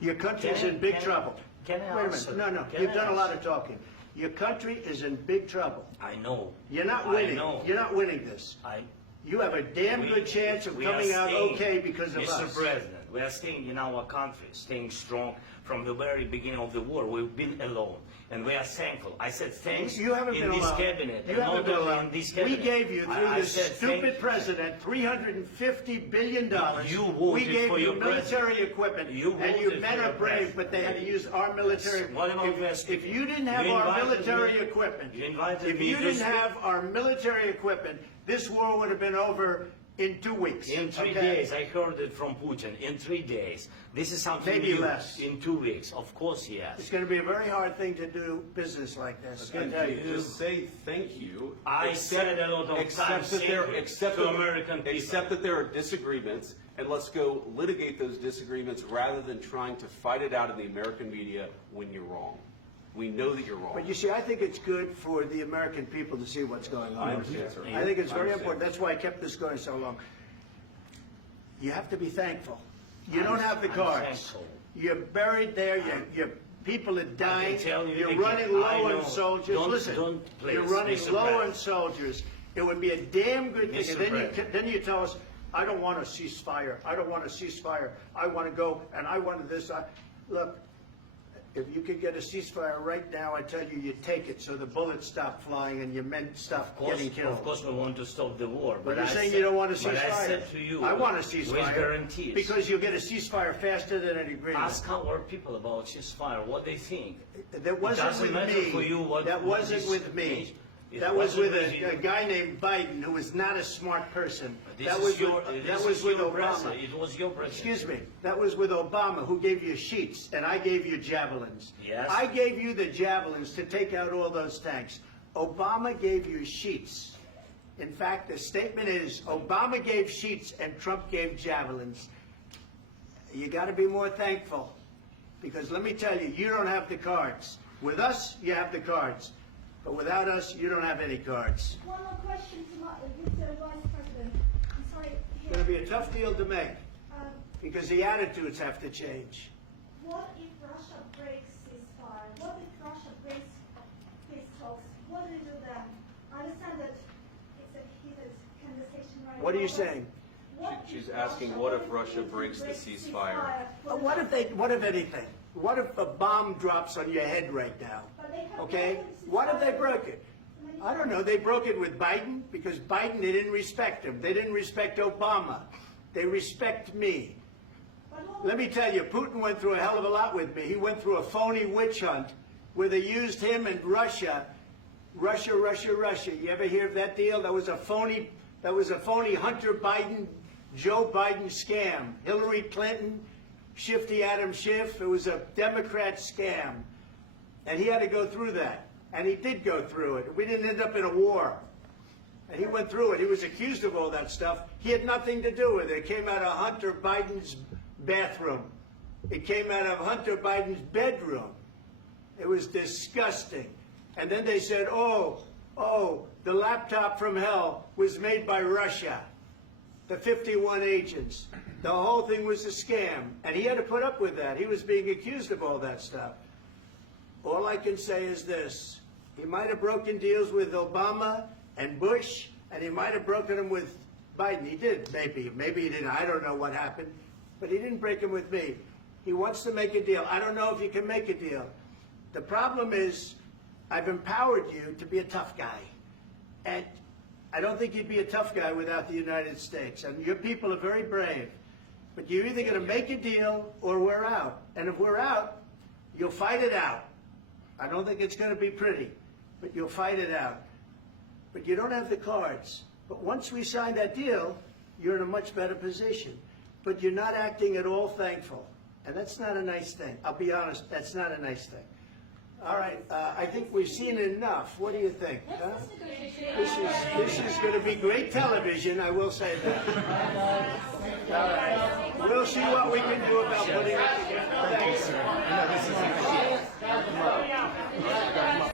Your country is in big trouble. Can I Wait a answer? minute. No, Can you've I done a lot answer? of talking. Your country is in big trouble. I know. You're not I winning. know. You're not winning this. You have a damn good chance of we coming are out staying, okay because of Mr. us. President, we are staying in our country, staying strong from the very beginning of the war. We've been alone, and we are thankful. I said thanks You haven't in been this alone. cabinet. You and haven't not been only alone. in this We cabinet. gave you, through I this said stupid thank- president, $350 billion. You voted we gave for you your military president. equipment, You and you voted men for are your brave, president. but they had to use our military. What about If you didn't have You our invited military me- equipment, you invited if me you to didn't speak- have our military equipment, this war would have been over in 2 weeks. In 3 okay? days, I heard it from Putin. In 3 days, this is something Maybe new. less. In 2 weeks, of course, yes. It's going to be a very hard thing to do business like this. I And tell you. just say thank you. I said a lot of times that there, thank you except to that- American people. Except that there are disagreements, and let's go litigate those disagreements rather than trying to fight it out in the American media when you're wrong. We know that you're wrong. But you see, I think it's good for the American people to see what's going on. I understand, sir. I think it's I very understand. important. That's why I kept this going so long. You have to be thankful. You don't have the I'm cards. thankful. You're buried there. Your people are dying. tell you You're again, running I low know. on soldiers. Don't- Listen, don't, please, you're running Mr. low on President. soldiers. It would be a damn good thing. Mr. And then President. then you tell us, I don't want a ceasefire. I don't want a ceasefire. I want to go, and I wanted this. Look, if you could get a ceasefire right now, I tell you, you take it so the bullets stop flying and your men stop getting killed. Of course, we want to stop the war. But you're I saying said- you don't want a ceasefire. But I said to you, I want a with ceasefire. guarantees. Because you'll get a ceasefire faster than an agreement. Ask our people about ceasefire, what they think. That wasn't doesn't with matter me. for you what- That what wasn't this with me. means. It That was with wasn't with a you. guy named Biden, who was not a smart person. This That is was your, with, this that was is with your Obama. president. It was your president. Excuse me. That was with Obama, who gave you sheets, and I gave you javelins. Yes. I gave you the javelins to take out all those tanks. Obama gave you sheets. In fact, the statement is Obama gave sheets and Trump gave javelins. You got to be more thankful, because let me tell you, you don't have the cards. With us, you have the cards. But without us, you don't have any cards. One more question to Mr. Vice President. I'm sorry. It's going to be a tough deal to make, Um, because the attitudes have to change. what if Russia breaks ceasefire? What if Russia breaks peace talks? What do you do then? I understand that it's a heated conversation right What are now, you but saying? what She's if asking, what if Russia breaks the ceasefire? What if anything? What if a bomb drops on your head right now? But they have Okay? broken What if they ceasefire broke it? many I don't know. They broke it with Biden because Biden, they didn't respect him. They didn't respect Obama. They respect me. But what- Let me tell you, Putin went through a hell of a lot with me. He went through a phony witch hunt where they used him and Russia. Russia. You ever hear of that deal? That was a phony Hunter Biden, Joe Biden scam. Hillary Clinton, Shifty Adam Schiff. It was a Democrat scam. And he had to go through that. And he did go through it. We didn't end up in a war. And he went through it. He was accused of all that stuff. He had nothing to do with it. It came out of Hunter Biden's bathroom. It came out of Hunter Biden's bedroom. It was disgusting. And then they said, oh, the laptop from hell was made by Russia. The 51 agents. The whole thing was a scam. And he had to put up with that. He was being accused of all that stuff. All I can say is this. He might have broken deals with Obama and Bush, and he might have broken them with Biden. He did, maybe. Maybe he didn't. I don't know what happened. But he didn't break them with me. He wants to make a deal. I don't know if you can make a deal. The problem is, I've empowered you to be a tough guy. And I don't think you'd be a tough guy without the United States. And your people are very brave. But you're either going to make a deal or we're out. And if we're out, you'll fight it out. I don't think it's going to be pretty, but you'll fight it out. But you don't have the cards. But once we sign that deal, you're in a much better position. But you're not acting at all thankful. And that's not a nice thing. I'll be honest, that's not a nice thing. All right, I think we've seen enough. What do you think? Huh? This is going to be great television, I will say that. All right. We'll see what we can do about putting it together. Thanks.